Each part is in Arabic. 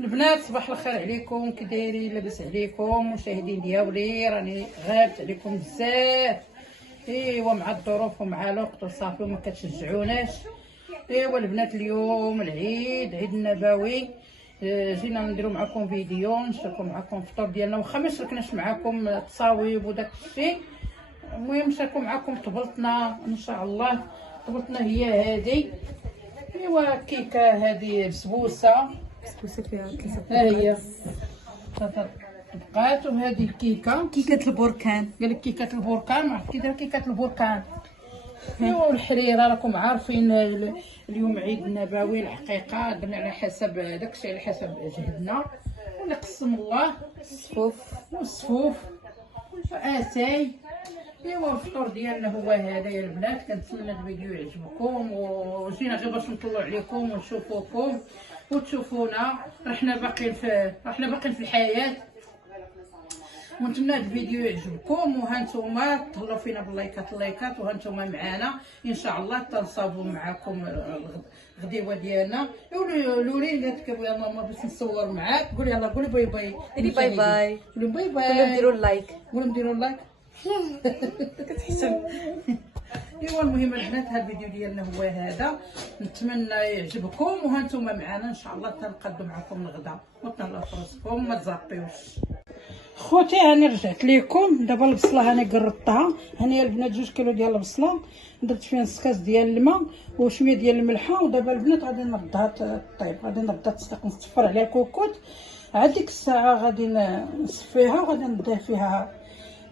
البنات صباح الخير عليكم، كي دايرين؟ لاباس عليكم مشاهدين ديالي؟ راني غابت عليكم بزاف. ايوا مع الظروف ومع الوقت وصافي وما كتشجعوناش. ايوا البنات اليوم العيد، عيد النبوي. جينا نديرو معكم فيديو نشاركو معكم الفطور ديالنا، واخا ما شاركناش معكم التصاويب وداك الشيء. المهم نشاركو معكم طبلتنا ان شاء الله. طبلتنا هي هذه، ايوا كيكه هذه بسبوسه فيها كيسه. ها هي بقات. وهذه كيكه البركان، قال لك كيكه البركان، ما عرفت كي داير كيكه البركان. ايوا الحريره راكم عارفين اليوم عيد النبوي. الحقيقه درنا على حسب داكشي، على حسب جهدنا، واللي قسم الله الصفوف واتاي. ايوا الفطور ديالنا هو هذا يا البنات. كنتمنى الفيديو يعجبكم، وجينا غير باش نطلعوا عليكم ونشوفوكم وتشوفونا. رحنا باقيين في الحياه، ونتمنى هذا الفيديو يعجبكم. وهانتوما تهلاو فينا باللايكات وهانتوما معانا ان شاء الله تنصابوا معكم الغديوه ديالنا. لوري قالت لك يا ماما باش نصور معاك. قولي يلاه، قولي باي باي. قولي باي باي. قولي باي باي. قولوا ديروا اللايك. قولوا ديروا اللايك. كتحسن. ايوا المهم البنات هذا الفيديو ديالنا هو هذا، نتمنى يعجبكم وهانتوما معنا ان شاء الله تنقدم معكم الغدا. وتهلاو في راسكم، ما تزابيوش. خوتي هاني رجعت لكم دابا. البصله هاني قرطتها. هاني البنات 2 كيلو ديال البصله، درت فيها نص كاس ديال الماء وشويه ديال الملحه. ودابا البنات غادي نردها طيب، غادي نردها تصدق، نصفر عليها الكوكوط. عاد ديك الساعه غادي نصفيها وغادي ندير فيها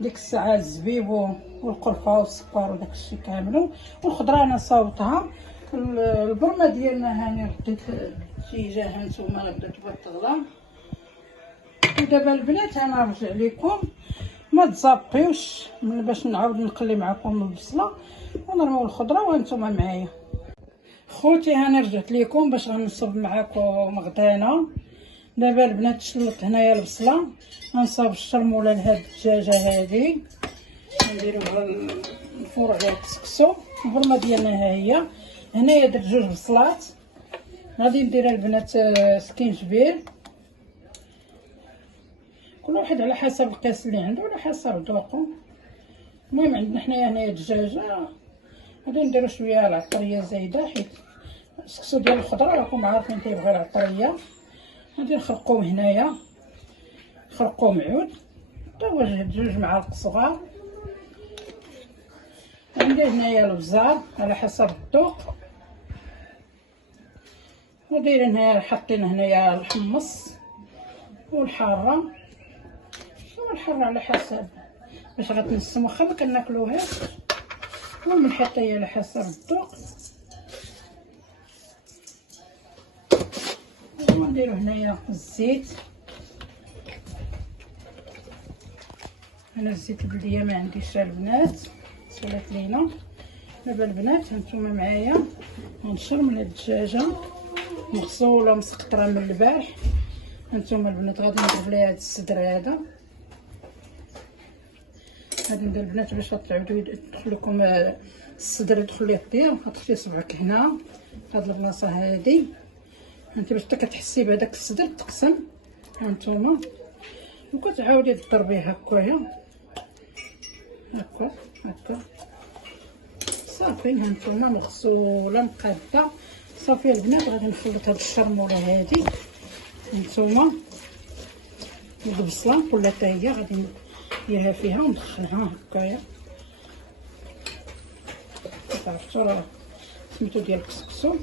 ديك الساعه الزبيب والقرفه والسكر وداك الشيء كامل. والخضره انا صاوبتها. البرمه ديالنا هاني رديت الدجاج هانتوما بدات تغلى. ودابا البنات انا نرجع لكم، ما تزابيوش باش نعاود نقلي معكم البصله ونرميو الخضره وانتم معايا. خوتي هاني رجعت لكم باش غنصب معكم غدانا. دابا البنات شلت هنايا البصله، غنصاوب الشرموله لهاد الدجاجه هذه، نديروها الفور على الكسكسو. البرمه ديالنا ها هي. هنايا درت 2 بصلات، غادي ندير البنات سكينجبير، كل واحد على حسب القياس اللي عنده وعلى حسب ذوقه. المهم عندنا حنايا هنايا الدجاجه، غادي نديرو شويه العطريه زايده، حيت السكسو ديال الخضره راكم عارفين تيبغي العطريه. غادي نخرقوه هنايا، خرقوه معود. حتى هو 2 معالق صغار. عندي هنايا البزار على حسب الذوق، ودايرين هنايا حاطين هنايا الحمص والحاره. والحاره على حسب باش غتنسم، واخا ما كناكلوهاش. والملح حتى هي على حسب الذوق. ونديرو هنايا الزيت. انا الزيت البلديه ما عنديش البنات، سولات لينا. دابا البنات هانتوما معايا غنشرمل هاد الدجاجه مغسوله مسقطره من البارح. هانتوما البنات غادي نضرب ليها هاد الصدر هذا. غادي ندير البنات باش تعاودوا يدخل لكم الصدر، يدخل ليه الطياب. غتخلي صبعك هنا هاد البلاصه هادي، انت باش حتى كتحسي بهداك الصدر تقسم. هانتوما وكتعاودي تضربيه هكايا هكا صافي. هانتوما مغسوله مقاده صافي البنات. غادي نخلط هاد الشرموله هادي هانتوما البصله كلها حتى هي غادي نديرها فيها وندخلها هكايا. عرفتو راه سميتو ديال الكسكسو.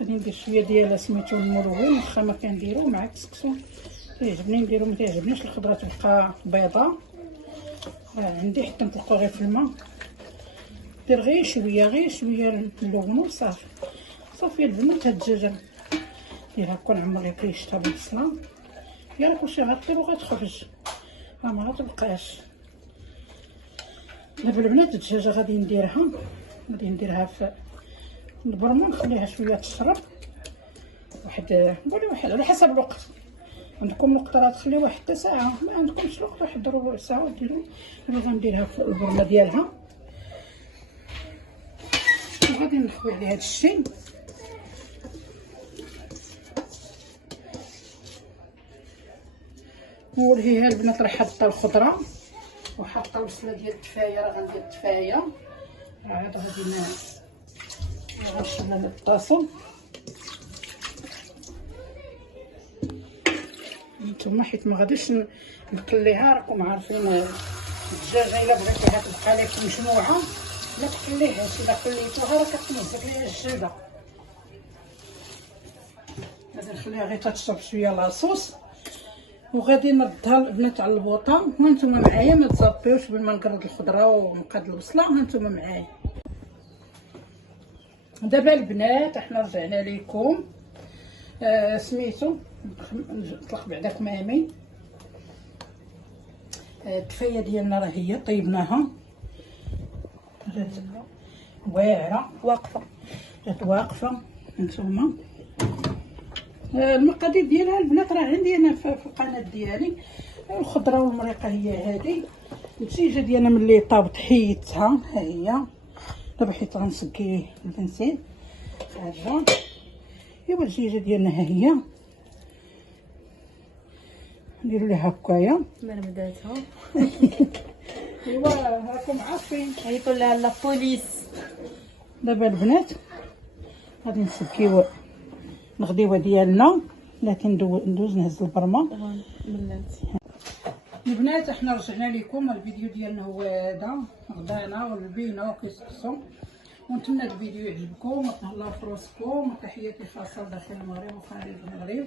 غادي ندير شويه ديال سميتو الملون، واخا ما كنديرو مع الكسكسو يعجبني نديرو، ما تعجبنيش الخضره تبقى بيضاء. عندي حتى نطلقو غير في الماء. دير غير شويه نلونو صافي البنات. هاد الدجاجه ديالها كون عمري كيشتها بالبصله ديالها كلشي غطير وغتخرج، راه ما غتبقاش. دابا البنات الدجاجه غادي نديرها في البرمه، نخليها شويه تشرب. واحد على حسب الوقت. عندكم الوقت راه تخليوها حتى ساعه، ما عندكمش الوقت واحد ربع ساعه ديروا. دابا غنديرها في البرمه ديالها غادي نخوي عليه هذا الشيء. ورهيها البنات راه حاطه الخضره وحاطه البصله ديال التفايه، راه غندير التفايه عاد غادي نغسلها الطاسه. نتوما حيت ما غاديش نقليها، راكم عارفين الدجاجه الا بغيتيها تبقى لك مجموعه ما تقليهاش، الا قليتوها راه كتنزك ليها الجلده. غادي نخليها غير تشرب شويه لاصوص وغادي نردها البنات على البوطه. وانتم معايا ما تزابيوش بين ما نقرد الخضره ونقاد البصله، هانتوما معايا. دابا البنات احنا رجعنا لكم. سميتو نطلق بعدا كمامي. الدفايه ديالنا راه هي طيبناها واعره واقفة. جات واقفه. هانتوما المقادير ديالها البنات راه عندي انا في القناه ديالي. الخضره والمريقه هي هذه. الدجاجه ديالنا ملي طابت حيدتها ها هي. دابا حيت غنسقي البنزين هذا. ايوا الدجاجه ديالنا ها هي، نديرو ليها هكايا مرمداتها. ايوا راكم عارفين. عيطوا لها لا بوليس. دابا البنات غادي نسقيو الغديوه ديالنا. لكن ندوز نهز البرمه. ملاتي البنات احنا رجعنا لكم. الفيديو ديالنا هو هذا، غدانا والبينا وكيسقسو. ونتمنى الفيديو يعجبكم وتهلاو في راسكم. وتحياتي خاصه لداخل المغرب وخارج المغرب.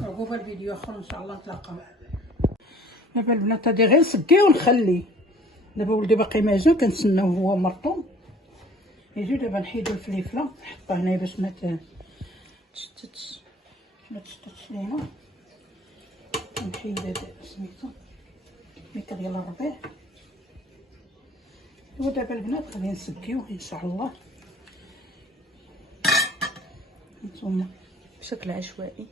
عقوبه الفيديو اخر ان شاء الله نتلاقاو. دابا البنات هادي غير نسقي ونخلي. دابا ولدي باقي ماجا كنتسناو هو مرطو يجي. دابا نحيدو الفليفله نحطها هنايا باش ما تشتتش لينا. نحيد هاد سميتو الميكا ديال الربيع. ودابا البنات غادي نسقيوه ان شاء الله. نتوما بشكل عشوائي.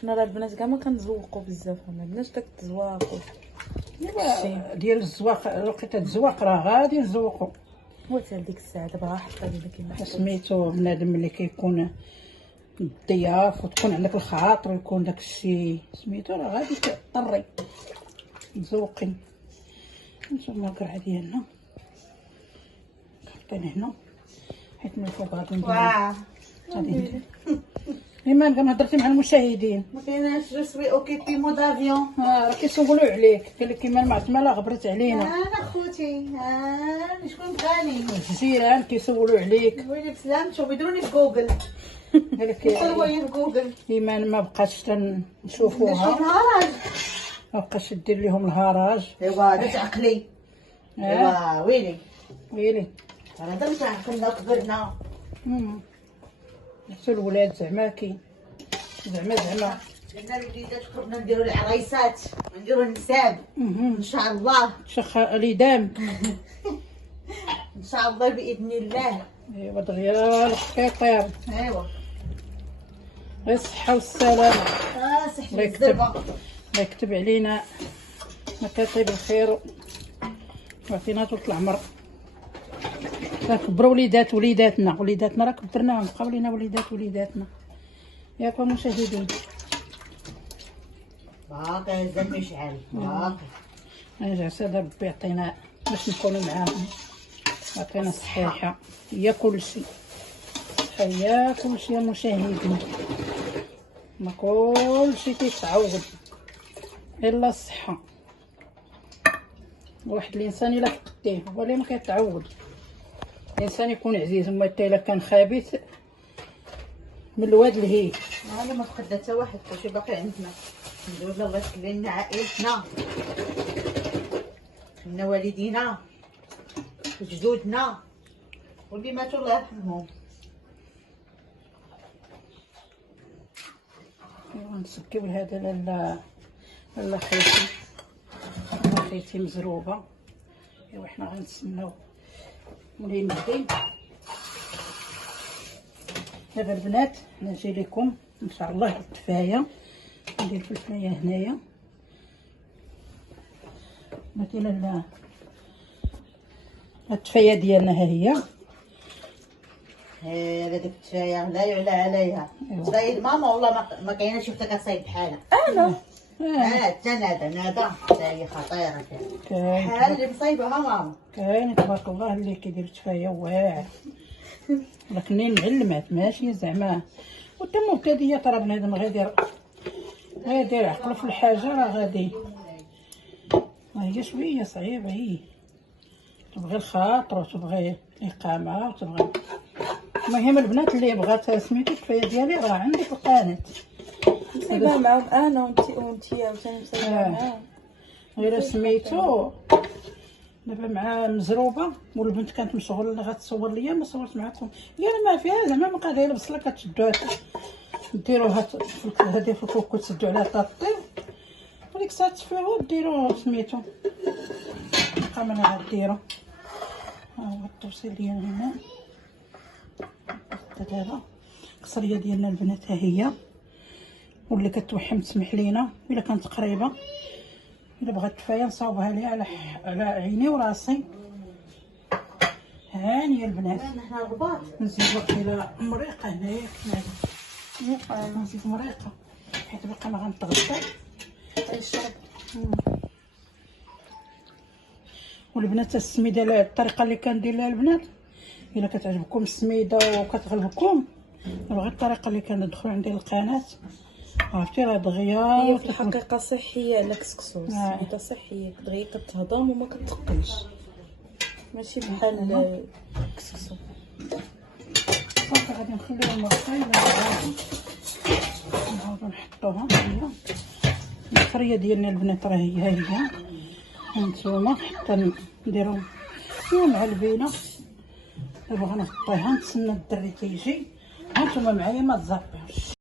حنا راه البنات كاع ما كنتزوقوا بزاف، ما عندناش داك التزواق. ايوا ديال الزواق لقيت الزواق راه غادي نزوقو. هو حتى ديك الساعه دابا غنحط هذا كيما سميتو بنادم ملي كيكون ضياف وتكون عندك الخاطر ويكون داك الشيء سميتو راه غادي تضطري تزوقي. نتوما القرعه ديالنا حطينا هنا حيت من الفوق غادي ندير. غادي ندير ايمان كما هضرتي مع المشاهدين. ما كايناش جو سوي اوكيبي مود افيون. راه كيسولوا عليك قال لك ايمان معتمه غبرت علينا. انا خوتي شكون بغاني الجيران كيسولوا عليك. ويلي بسلامتو بيدروني في جوجل. قال لك يدخلوا في جوجل ايمان ما بقاش نشوفوها، نهار. ما بقاش دير لهم الهراج. ايوا درت عقلي. ايوا ويلي ويلي انا درت عقلنا كبرنا. حتى الولاد زعما زعما قلنا الوليدات كنا نديرو العرايسات نديرو النساب ان شاء الله. شخ اليدام ان شاء الله باذن الله. ايوا دغيا القطير. ايوا غير الصحه والسلامه. صحتي الله يكتب الزربه. الله يكتب علينا مكاتب الخير ويعطينا طول العمر. كبروا وليداتنا راه كبرناهم بقاو لينا وليداتنا ياك المشاهدين. باقي الزلمه يشعل باقي. عسى ربي يعطينا باش نكونوا معاهم. يعطينا الصحيحه هي كلشي. هي كلشي يا مشاهدين. ما كلشي كيتعوض الا الصحه. واحد الانسان الا فقدتيه هو اللي ما كيتعوض. الانسان يكون عزيز، اما حتى الا كان خبيث من الواد لهيه. انا ما فقدت حتى واحد، كلشي باقي عندنا. الحمد لله الله يخلي لنا عائلتنا، لنا والدينا وجدودنا واللي ماتوا الله يرحمهم. نسكيو هذا لالا خيتي مزروبه. ايوا حنا غنتسناو ملي نبدي. دابا البنات نجي لكم ان شاء الله التفايه. ندير الفلفلايه هنايا مثلا التفايه ديالنا ها هي. هذا ديك التفايه لا يعلى عليها. صايد ماما والله ما كاينه شفتها كتصايد بحالها. انا حتى نادا حتى هي خطيره كاين بحال اللي مصايبها ماما. كاين تبارك الله اللي كيدير التفايه واعر، ولكن معلمات ماشي زعما. وتا مبتديه ترى بنادم غيدير عقله في الحاجه راه غادي. هي شويه صعيبه، هي تبغي الخاطر وتبغي الاقامه وتبغي. المهم البنات اللي بغات سميتو التفايه ديالي راه عندي في القناه مصايبه معاهم انا وانتي عاوتاني مصايبه معاهم. غير سميتو دابا مع مزروبه، والبنت كانت مشغوله اللي غتصور ليا ما صورت معكم. انا ما فيها زعما ما قادره البصله كتشدوها ديروها هادي في الكوكو تسدو عليها طاطي، وديك الساعه تفيو ديرو سميتو القمر غديرو. ها هو التوصيل ديالنا هنا. دابا القصريه ديالنا البنات ها هي، واللي كتوحم تسمح لينا الا كانت قريبه. الا بغات التفايه نصاوبها ليها على عيني وراسي. هانيه البنات. حنا الرباط نزيدو الى مريقه هنايا كنا نزيد مريقه حيت باقا ما غنتغدى يشرب. والبنات السميده الطريقه اللي كندير لها البنات، الا كتعجبكم السميده وكتغلبكم غير الطريقه اللي كندخلوا عندي القناه. عرفتي راه دغيا هي في الحقيقه صحيه على كسكسوس، سميتها صحيه دغيا كتهضم وما كتثقلش، ماشي بحال الكسكسو. صافي غادي نخليو المرقه نعاودو نحطوها. هي القريه ديالنا البنات راه هي هانتوما حتى نديرو مع البينه. دابا غنغطيها نتسنى الدري تيجي. هانتوما معايا ما تزابيوش.